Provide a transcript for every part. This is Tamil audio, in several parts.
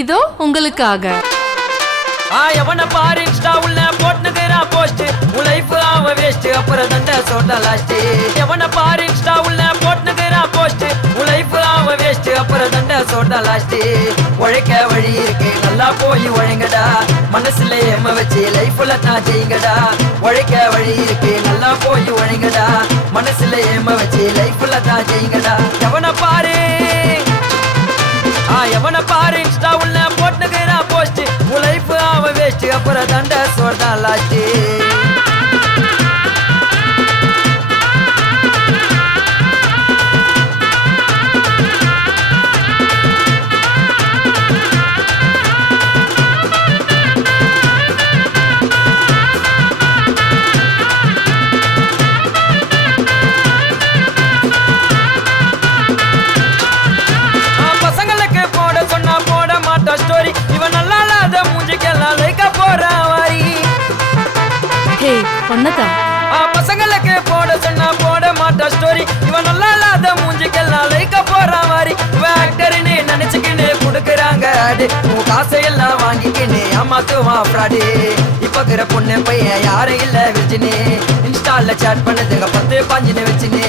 இதோ உங்களுக்காக. எவன பாரு இன்ஸ்டா உள்ள போட்டுக்கிறா போஸ்ட் உன் லைஃப் ஆவ வேஸ்ட் அப்புறம் தண்ட சோட்டா லாஸ்ட். எவன பாரு இன்ஸ்டா உள்ள போட்டுக்கிறா போஸ்ட் உன் லைஃப் ஆவ வேஸ்ட் அப்புறம் தண்ட சோட்டா லாஸ்ட். உழைக்க வழி இருக்கு நல்லா போய் உழைங்கடா மனசுல எம்ம வச்சு லைஃப்ல தான் செய்யுங்கடா. உழைக்க வழி இருக்கு நல்லா போய் உழைங்கடா மனசுல எம்ம வச்சு லைஃப்ல தான் செய்யுங்கடா. எவன பாரு எவன பாரு இன்ஸ்டா உள்ள போட்டுக்கிறா போஸ்ட் உன் லைஃப் ஆவ வேஸ்ட் அப்புறம் தண்ட சோட்டா லாஸ்ட். ஸ்டோரி இவன் நல்லா இல்லாத மூஞ்சிக்கெல்லாம் லைக்க போறா வாரி. ஹே பொண்ணதா, பசங்களுக்கு போட சொன்னா போட மாட்டா ஸ்டோரி இவன் நல்லா இல்லாத மூஞ்சிக்கெல்லாம் லைக்க போறா வாரி. இவன் ஆக்டர்னு நினைச்சுக்கின்னு குடுக்குறாங்க அடி உன் காசையெல்லாம் வாங்கிக்கின்னு ஏமாத்துவா ஃப்ராடி. இப்பக்கிற பொண்ணு பையன் யாரும் இல்ல விஜினி இன்ஸ்டால சாட் பண்ணதுங்க 10-15 வச்சுன்னு.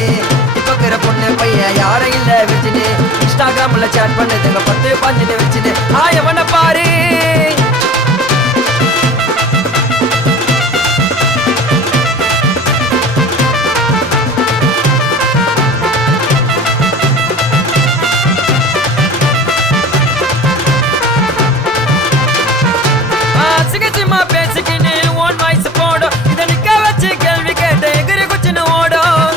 இப்பக்கிற பொண்ணு பையன் யாரும் இல்ல விஜினி இன்ஸ்டாகிராம்ல சாட் பண்ணதுங்க 10-15 வச்சுன்னு. எவன பாரு சிகச்சிமா பேசிக்கின்னு ஓன் வாய்ஸ் போடும் இதை நிக்க வச்சு கேள்வி கேட்டு எகிரி குச்சின்னு ஓடும்.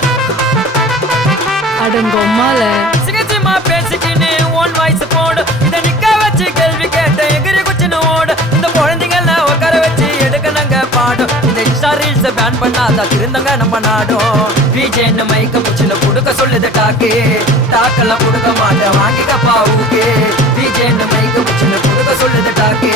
அடங்கொம்மால சிகச்சிமா பேசிக்கின்னு ஓன் வாய்ஸ் போடும் இதை நிக்க வச்சு கேள்வி கேட்டு எகிரி குச்சின்னு ஓடும். இந்த குழந்தைங்கெல்லாம் உட்கார வச்சு எடுக்கணுங்க பாடும். இந்த இன்ஸ்டா ரீல்ஸ் பேன் பண்ணாதா திருந்தங்க நம்ம நாடும். விஜய்னு மைக்க முச்சில கொடுக்க சொல்லுது டாக்கு டாக்கெல்லாம் கொடுக்க மாட்டேன் வாங்கிக்கப்பா ஊக்கு. விஜய்னு மைக்க முச்சில கொடுக்க சொல்லுது டாக்கு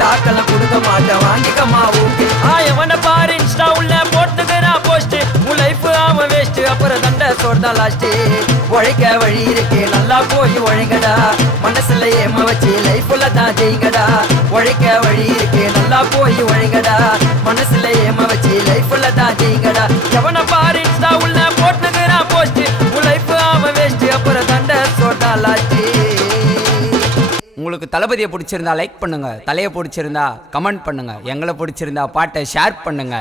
டாக்கெல்லாம் கொடுக்க மாட்டேன் வாங்கிக்கமா ஊக்கு. எவன பாரு இன்ஸ்டா உள்ள போட்டுக்கிறா போஸ்ட் உன் லைஃப் ஆவ வேஸ்ட் அப்புறம் தண்ட சோட்டா லாஸ்ட். உழைக்க வழி இருக்கு நல்லா போய் உழைங்கடா மனசுல ஏம வச்சு லைஃப்ல தான் ஜெயிங்கடா. உழைக்க வழி இருக்கு நல்லா போய் உழைங்கடா மனசுல ஏம வச்சு லைஃப்ல தான் ஜெயிங்கடா. எவன பாரு இன்ஸ்டா உள்ள போட்டுக்கிறா போஸ்ட் உன் லைஃப் ஆவ வேஸ்ட் அப்புறம் தண்ட சோட்டா லாஸ்ட். உங்களுக்கு தளபதியை பிடிச்சிருந்தா லைக் பண்ணுங்க, தலையை பிடிச்சிருந்தா கமெண்ட் பண்ணுங்க, எங்களை பிடிச்சிருந்தா பாட்டை ஷேர் பண்ணுங்க.